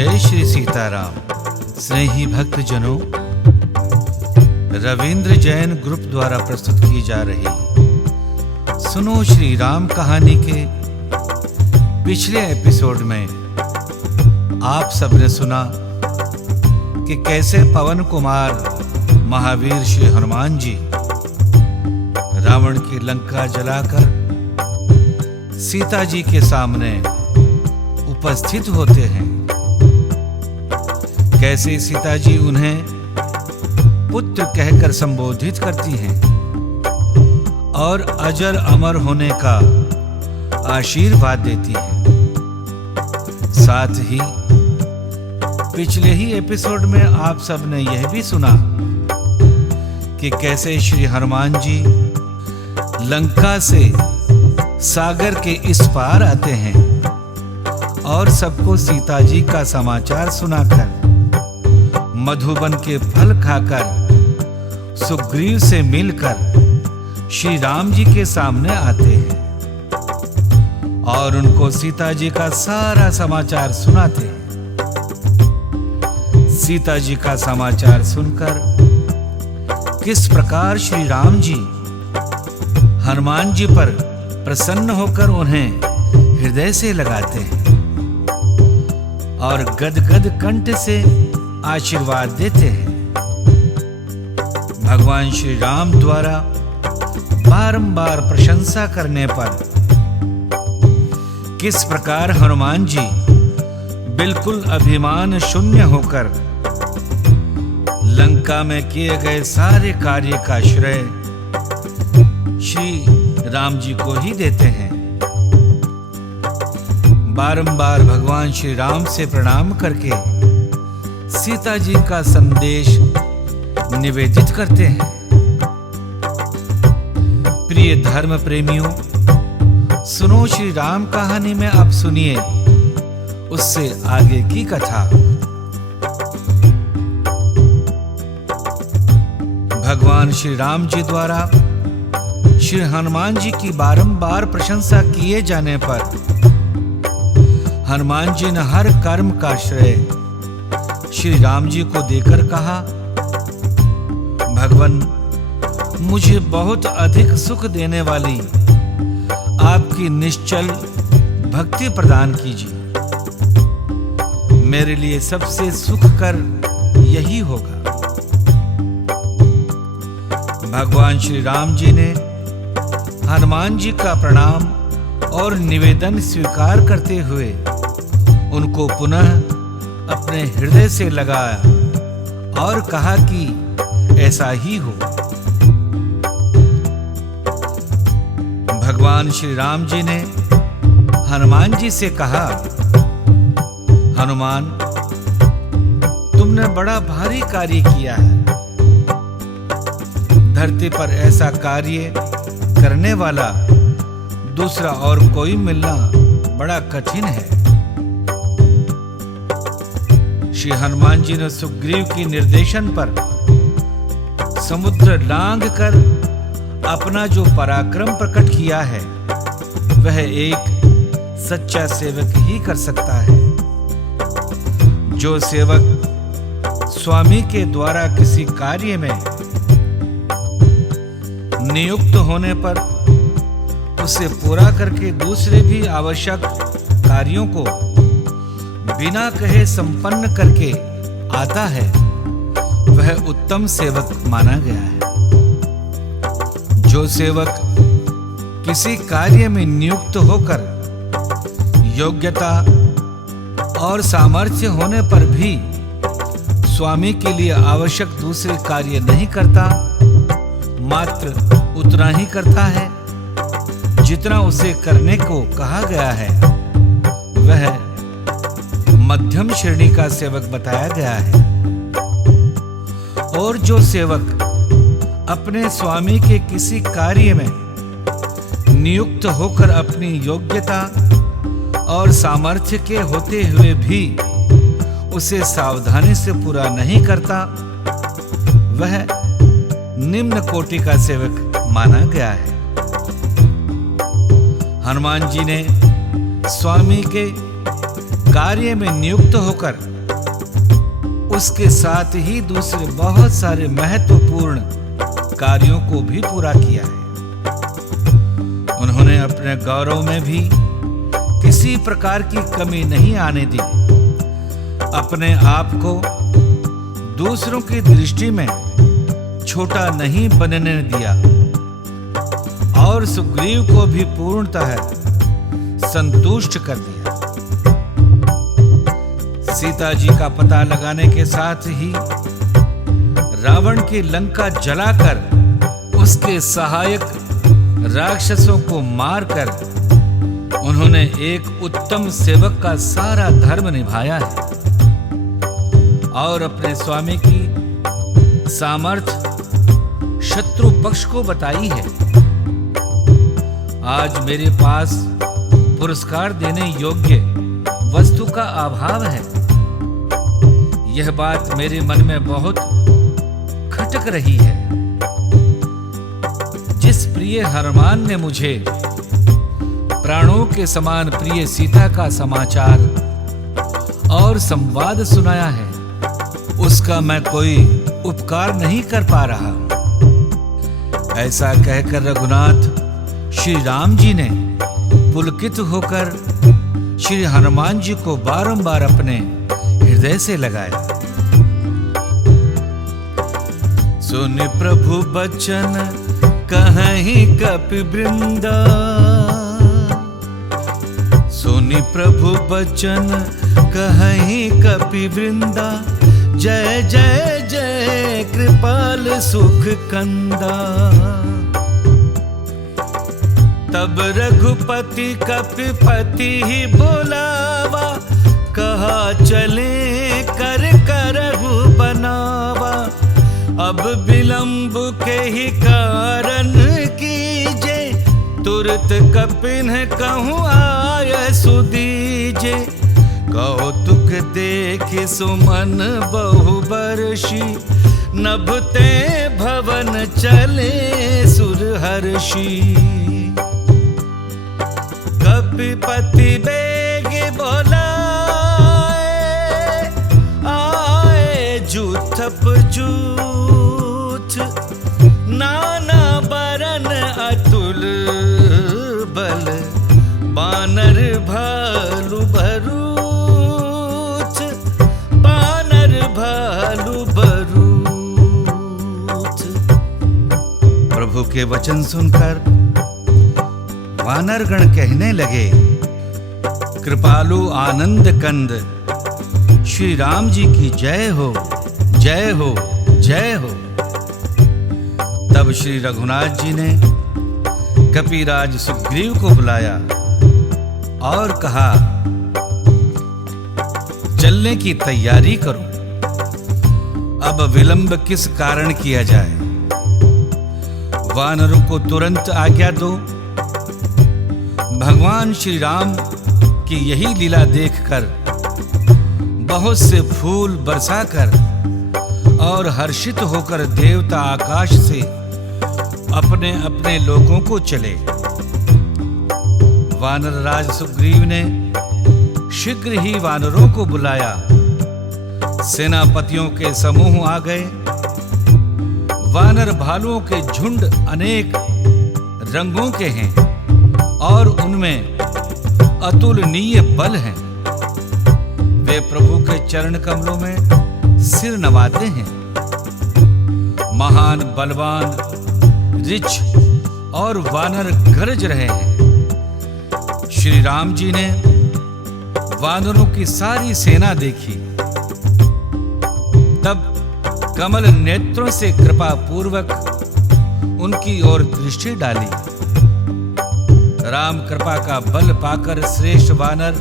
जय श्री सीताराम। स्नेही भक्त जनों, रविंद्र जैन ग्रुप द्वारा प्रस्तुत की जा रही सुनो श्री राम कहानी के पिछले एपिसोड में आप सबने सुना कि कैसे पवन कुमार महावीर श्री हनुमान जी रावण की लंका जलाकर सीता जी के सामने उपस्थित होते हैं। कैसे सीता जी उन्हें पुत्र कहकर संबोधित करती हैं और अजर अमर होने का आशीर्वाद देती हैं। साथ ही पिछले ही एपिसोड में आप सबने यह भी सुना कि कैसे श्री हनुमान जी लंका से सागर के इस पार आते हैं और सबको सीता जी का समाचार सुनाकर मधुबन के फल खाकर सुग्रीव से मिलकर श्री राम जी के सामने आते हैं और उनको सीता जी का सारा समाचार सुनाते हैं। सीता जी का समाचार सुनकर किस प्रकार श्री राम जी हनुमान जी पर प्रसन्न होकर उन्हें हृदय से लगाते हैं और गदगद कंठ से आशीर्वाद देते हैं। भगवान श्री राम द्वारा बारंबार प्रशंसा करने पर किस प्रकार हनुमान जी बिल्कुल अभिमान शून्य होकर लंका में किए गए सारे कार्य का श्रेय श्री राम जी को ही देते हैं। बारंबार भगवान श्री राम से प्रणाम करके सीता जी का संदेश निवेदित करते हैं। प्रिय धर्म प्रेमियों, सुनो श्री राम कहानी में अब सुनिए उससे आगे की कथा। भगवान श्री राम जी द्वारा श्री हनुमान जी की बारंबार प्रशंसा किए जाने पर हनुमान जी ने हर कर्म का श्रेय श्री राम जी को देकर कहा, भगवान मुझे बहुत अधिक सुख देने वाली आपकी निश्चल भक्ति प्रदान कीजिए। मेरे लिए सबसे सुखकर यही होगा। भगवान श्री राम जी ने हनुमान जी का प्रणाम और निवेदन स्वीकार करते हुए उनको पुनः अपने हृदय से लगाया और कहा कि ऐसा ही हो। भगवान श्री राम जी ने हनुमान जी से कहा, हनुमान तुमने बड़ा भारी कार्य किया है। धरती पर ऐसा कार्य करने वाला दूसरा और कोई मिलना बड़ा कठिन है। श्री हनुमान जी ने सुग्रीव की निर्देशन पर समुद्र लांघ कर अपना जो पराक्रम प्रकट किया है वह एक सच्चा सेवक ही कर सकता है। जो सेवक स्वामी के द्वारा किसी कार्य में नियुक्त होने पर उसे पूरा करके दूसरे भी आवश्यक कार्यों को बिना कहे संपन्न करके आता है, वह उत्तम सेवक माना गया है। जो सेवक किसी कार्य में नियुक्त होकर योग्यता और सामर्थ्य होने पर भी स्वामी के लिए आवश्यक दूसरे कार्य नहीं करता, मात्र उतना ही करता है जितना उसे करने को कहा गया है, वह मध्यम श्रेणी का सेवक बताया गया है। और जो सेवक अपने स्वामी के किसी कार्य में नियुक्त होकर अपनी योग्यता और सामर्थ्य के होते हुए भी उसे सावधानी से पूरा नहीं करता, वह निम्न कोटि का सेवक माना गया है। हनुमान जी ने स्वामी के कार्य में नियुक्त होकर उसके साथ ही दूसरे बहुत सारे महत्वपूर्ण कार्यों को भी पूरा किया है। उन्होंने अपने गौरव में भी किसी प्रकार की कमी नहीं आने दी, अपने आप को दूसरों की दृष्टि में छोटा नहीं बनने दिया और सुग्रीव को भी पूर्णतः संतुष्ट कर दिया। सीता जी का पता लगाने के साथ ही रावण की लंका जलाकर उसके सहायक राक्षसों को मारकर उन्होंने एक उत्तम सेवक का सारा धर्म निभाया है और अपने स्वामी की सामर्थ्य शत्रु पक्ष को बताई है। आज मेरे पास पुरस्कार देने योग्य वस्तु का अभाव है। यह बात मेरे मन में बहुत खटक रही है। जिस प्रिय हनुमान ने मुझे प्राणों के समान प्रिय सीता का समाचार और संवाद सुनाया है, उसका मैं कोई उपकार नहीं कर पा रहा। ऐसा कहकर रघुनाथ श्री राम जी ने पुलकित होकर श्री हनुमान जी को बारंबार अपने हृदय से लगाया। सुन प्रभु बचन कहीं कपि वृंदा, सुनि प्रभु बचन कहीं कपि वृंदा, जय जय जय कृपाल सुख कंदा। तब रघुपति कपिपति ही बुलावा, कहा चले कर करहु बनावा। अब विलंब के ही कारण कीजे, तुरत कपिन कहूँ आय सुदीजे। कौतुक देख सुमन बहु बरषि, नभते भवन चले सुरहर्षि। कपिपति बेग बोलाए, आए जूथप जूथ, नाना बरन अतुल बल, बानर भालु भरूच, बानर भालु भरूच। प्रभु के वचन सुनकर वानरगण कहने लगे, कृपालु आनंद कंद श्री राम जी की जय हो, जय हो, जय हो। तब श्री रघुनाथ जी ने कपिराज सुग्रीव को बुलाया और कहा, चलने की तैयारी करो। अब विलंब किस कारण किया जाए? वानरों को तुरंत आज्ञा दो। भगवान श्री राम की यही लीला देखकर बहुत से फूल बरसाकर और हर्षित होकर देवता आकाश से अपने अपने लोकों को चले। वानर राज सुग्रीव ने शीघ्र ही वानरों को बुलाया। सेनापतियों के समूह आ गए। वानर भालुओं के झुंड अनेक रंगों के हैं और उनमें अतुलनीय बल है। वे प्रभु के चरण कमलों में सिर नवाते हैं। महान बलवान रिछ और वानर गरज रहे हैं। श्री राम जी ने वानरों की सारी सेना देखी, तब कमल नेत्रों से कृपा पूर्वक उनकी ओर दृष्टि डाली। राम कृपा का बल पाकर श्रेष्ठ वानर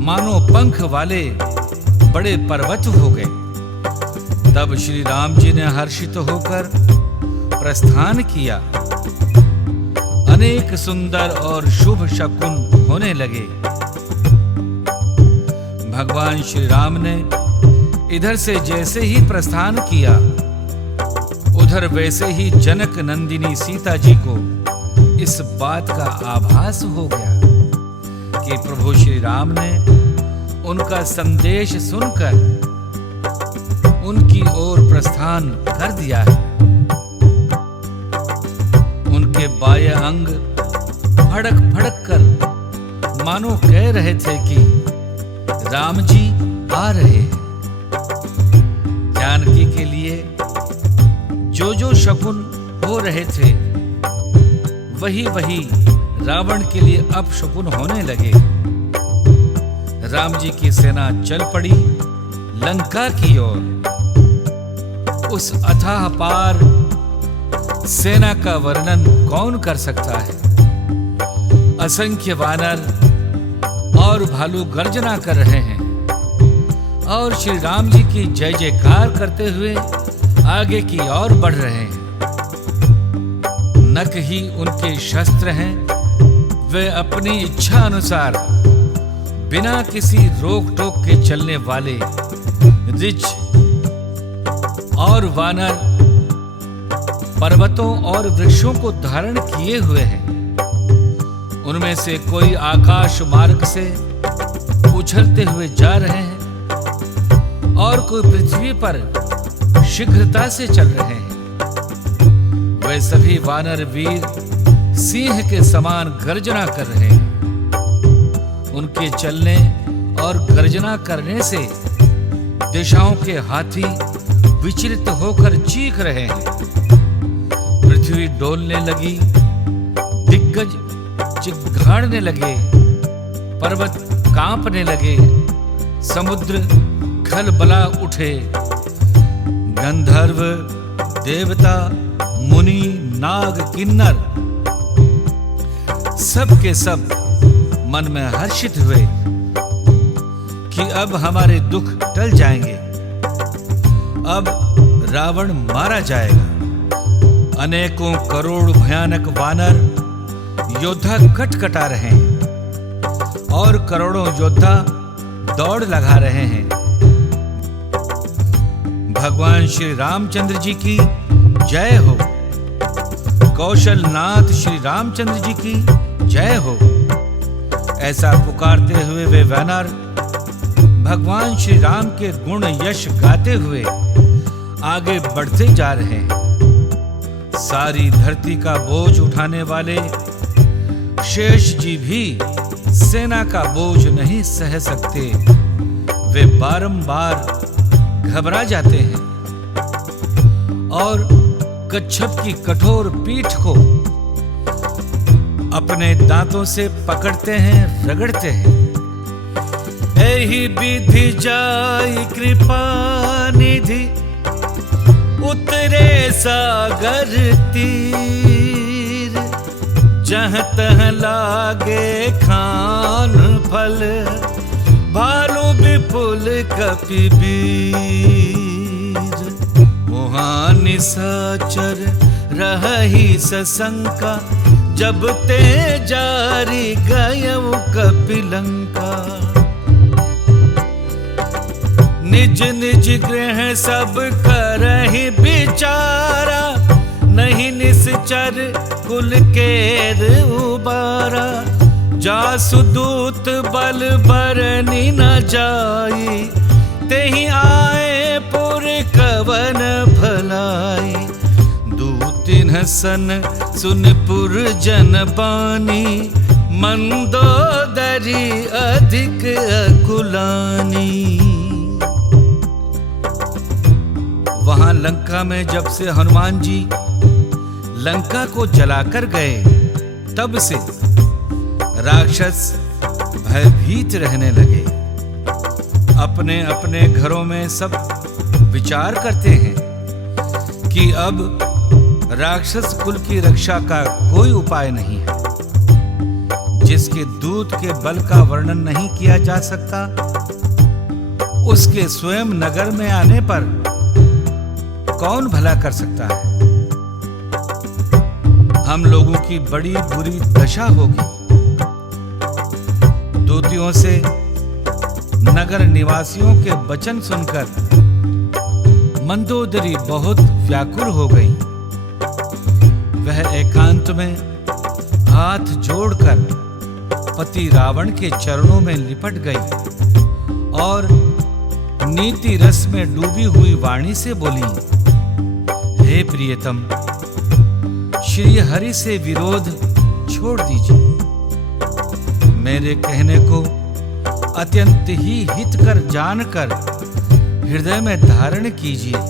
मानो पंख वाले बड़े पर्वत हो गए। तब श्री राम जी ने हर्षित होकर प्रस्थान किया। अनेक सुंदर और शुभ शकुन होने लगे। भगवान श्री राम ने इधर से जैसे ही प्रस्थान किया, उधर वैसे ही जनक नंदिनी सीता जी को इस बात का आभास हो गया कि प्रभु श्री राम ने उनका संदेश सुनकर उनकी ओर प्रस्थान कर दिया है। उनके बाह्य अंग फड़क फड़क कर मानो कह रहे थे कि राम जी आ रहे हैं। जानकी के लिए जो जो शकुन हो रहे थे वही वही रावण के लिए अपशकुन होने लगे। राम जी की सेना चल पड़ी लंका की ओर। उस अथाह पार सेना का वर्णन कौन कर सकता है। असंख्य वानर और भालू गर्जना कर रहे हैं और श्री राम जी की जय जयकार करते हुए आगे की ओर बढ़ रहे हैं। नख ही उनके शस्त्र हैं। वे अपनी इच्छा अनुसार बिना किसी रोक टोक के चलने वाले रिछ और वानर पर्वतों और वृक्षों को धारण किए हुए हैं। उनमें से कोई आकाश मार्ग से उछलते हुए जा रहे हैं और कोई पृथ्वी पर शीघ्रता से चल रहे हैं। वे सभी वानर वीर सिंह के समान गर्जना कर रहे हैं। उनके चलने और गर्जना करने से दिशाओं के हाथी विचलित होकर चीख रहे हैं। पृथ्वी डोलने लगी, दिग्गज चिघाड़ने लगे, पर्वत कांपने लगे, समुद्र खलबला उठे। गंधर्व, देवता, मुनि, नाग, किन्नर सब के सब मन में हर्षित हुए कि अब हमारे दुख टल जाएंगे। अब रावण मारा जाएगा। अनेकों करोड़ भयानक वानर योद्धा कटकटा रहे हैं और करोड़ों योद्धा दौड़ लगा रहे हैं। भगवान श्री रामचंद्र जी की जय हो। कौशलनाथ श्री रामचंद्र जी की जय हो। ऐसा पुकारते हुए वे वानर भगवान श्री राम के गुण यश गाते हुए आगे बढ़ते जा रहे हैं। सारी धरती का बोझ उठाने वाले शेष जी भी सेना का बोझ नहीं सह सकते। वे बारंबार घबरा जाते हैं और कच्छप की कठोर पीठ को अपने दांतों से पकड़ते हैं, रगड़ते हैं। एहि विधि जाई कृपा निधि, उतरे सागर तीर। जहाँ तहाँ लागे खान फल, भालू विपुल कपिवीर। वहाँ निशाचर रही सशंका, जब ते जारी गयउ कपिलंका। निज निज गृह सब करहि विचारा, नहीं निश्चर कुल केर उबारा। जासु दूत बल बरनि न जाई, तेहि आए पुर कवन भलाई। दूतिन सन सुनपुर जन बानी, मंदोदरी अधिक अकुलानी। वहां लंका में जब से हनुमान जी लंका को जलाकर गए, तब से राक्षस भयभीत रहने लगे। अपने अपने घरों में सब विचार करते हैं कि अब राक्षस कुल की रक्षा का कोई उपाय नहीं है। जिसके दूत के बल का वर्णन नहीं किया जा सकता, उसके स्वयं नगर में आने पर कौन भला कर सकता है। हम लोगों की बड़ी बुरी दशा होगी। दूतियों से नगर निवासियों के वचन सुनकर मंदोदरी बहुत व्याकुल हो गई। वह एकांत में हाथ जोड़कर पति रावण के चरणों में लिपट गई और नीति रस में डूबी हुई वाणी से बोली, हे प्रियतम, श्री हरि से विरोध छोड़ दीजिए। मेरे कहने को अत्यंत ही हितकर जानकर हृदय में धारण कीजिए।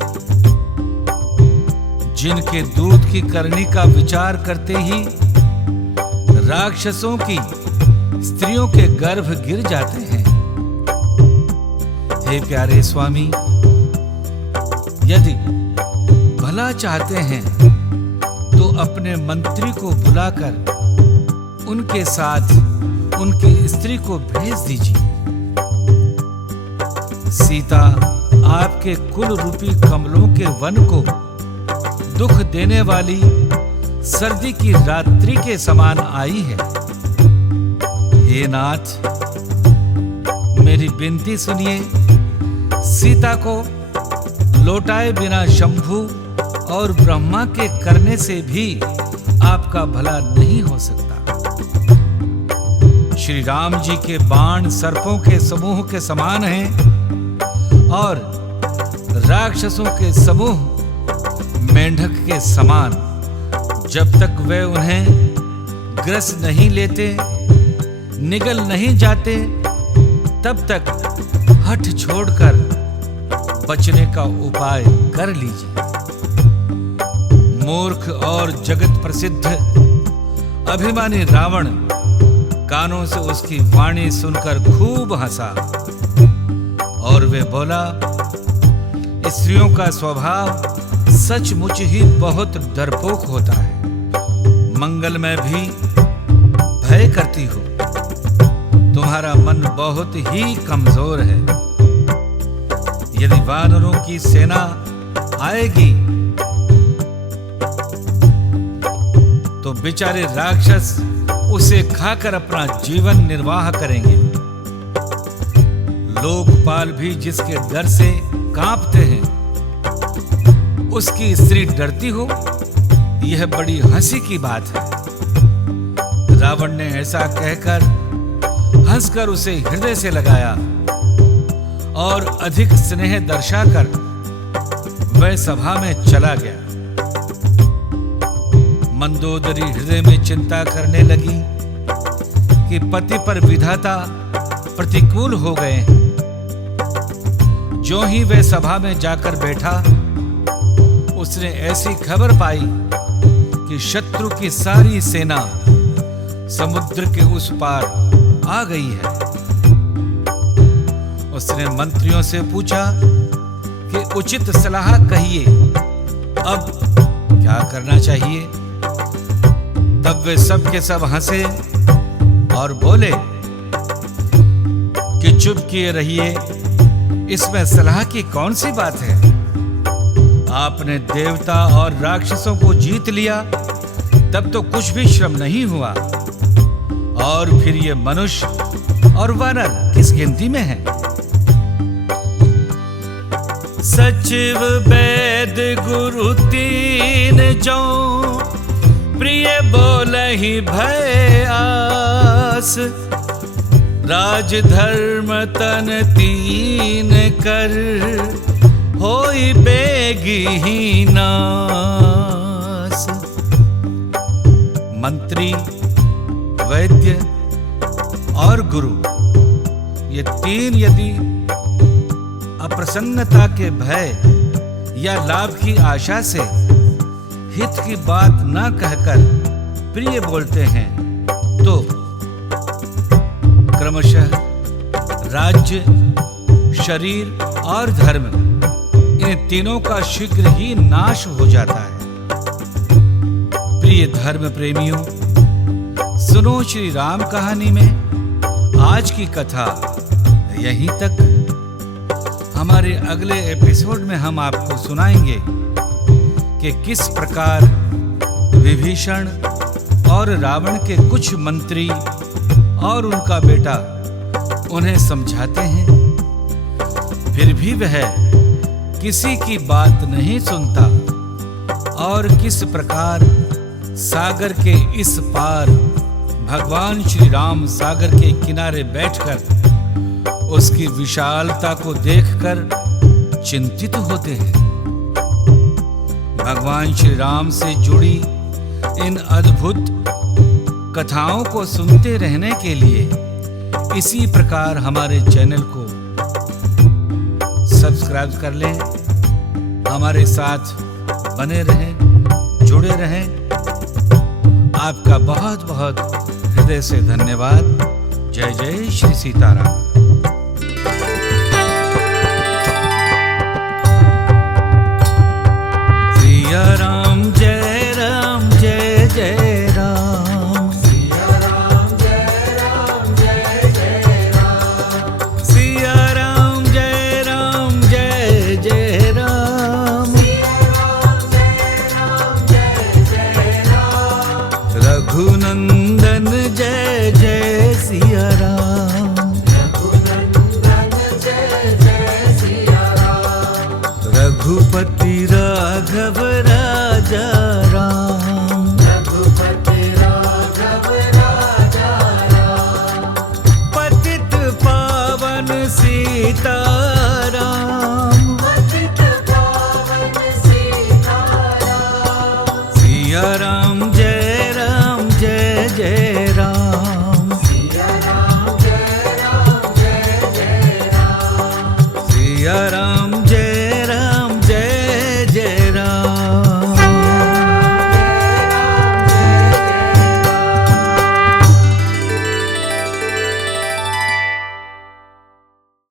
जिनके दूध की करनी का विचार करते ही राक्षसों की स्त्रियों के गर्भ गिर जाते हैं। हे प्यारे स्वामी, यदि भला चाहते हैं तो अपने मंत्री को बुलाकर उनके साथ उनकी स्त्री को भेज दीजिए। सीता आपके कुल रूपी कमलों के वन को दुख देने वाली सर्दी की रात्रि के समान आई है। हे नाथ, मेरी विनती सुनिए। सीता को लौटाए बिना शंभु और ब्रह्मा के करने से भी आपका भला नहीं हो सकता। श्री राम जी के बाण सर्पों के समूह के समान हैं और राक्षसों के समूह मेंढक के समान। जब तक वे उन्हें ग्रस नहीं लेते, निगल नहीं जाते, तब तक हठ छोड़कर बचने का उपाय कर लीजिए। मूर्ख और जगत प्रसिद्ध अभिमानी रावण कानों से उसकी वाणी सुनकर खूब हंसा और वे बोला, स्त्रियों का स्वभाव सचमुच ही बहुत डरपोक होता है। मंगल में भी भय करती हो। तुम्हारा मन बहुत ही कमजोर है। यदि वानरों की सेना आएगी तो बेचारे राक्षस उसे खाकर अपना जीवन निर्वाह करेंगे। लोकपाल भी जिसके डर से कांपते हैं, उसकी स्त्री डरती हो, यह बड़ी हंसी की बात है। रावण ने ऐसा कहकर हंसकर उसे हृदय से लगाया और अधिक स्नेह दर्शाकर वह सभा में चला गया। मंदोदरी हृदय में चिंता करने लगी कि पति पर विधाता प्रतिकूल हो गए हैं। जो ही वह सभा में जाकर बैठा, उसने ऐसी खबर पाई कि शत्रु की सारी सेना समुद्र के उस पार आ गई है। उसने मंत्रियों से पूछा कि उचित सलाह कहिए, अब क्या करना चाहिए। तब वे सब के सब हंसे और बोले कि चुप किए रहिए, इसमें सलाह की कौन सी बात है। आपने देवता और राक्षसों को जीत लिया, तब तो कुछ भी श्रम नहीं हुआ, और फिर ये मनुष्य और वानर किस गिनती में है। सचिव वैद गुरु तीन जो प्रिय बोलहि भय आस। राज धर्म तन तीन कर होई बेगी नास। मंत्री, वैद्य और गुरु, ये तीन यदि अप्रसन्नता के भय या लाभ की आशा से हित की बात ना कहकर प्रिय बोलते हैं, तो क्रमशः राज्य, शरीर और धर्म, इन तीनों का शीघ्र ही नाश हो जाता है। प्रिय धर्म प्रेमियों, सुनो श्री राम कहानी में आज की कथा यहीं तक। हमारे अगले एपिसोड में हम आपको सुनाएंगे कि किस प्रकार विभीषण और रावण के कुछ मंत्री और उनका बेटा उन्हें समझाते हैं, फिर भी वह किसी की बात नहीं सुनता, और किस प्रकार सागर के इस पार भगवान श्री राम सागर के किनारे बैठकर उसकी विशालता को देखकर चिंतित होते हैं। भगवान श्री राम से जुड़ी इन अद्भुत कथाओं को सुनते रहने के लिए इसी प्रकार हमारे चैनल को सब्सक्राइब कर लें, हमारे साथ बने रहें, जुड़े रहें। आपका बहुत बहुत हृदय से धन्यवाद। जय जय श्री सीताराम। सिया राम जय राम जय जय राम। सिया राम जय राम जय जय राम। सिया राम जय राम जय जय राम। सिया राम जय राम जय जय राम। रघुनंदन जय जय सिया राम।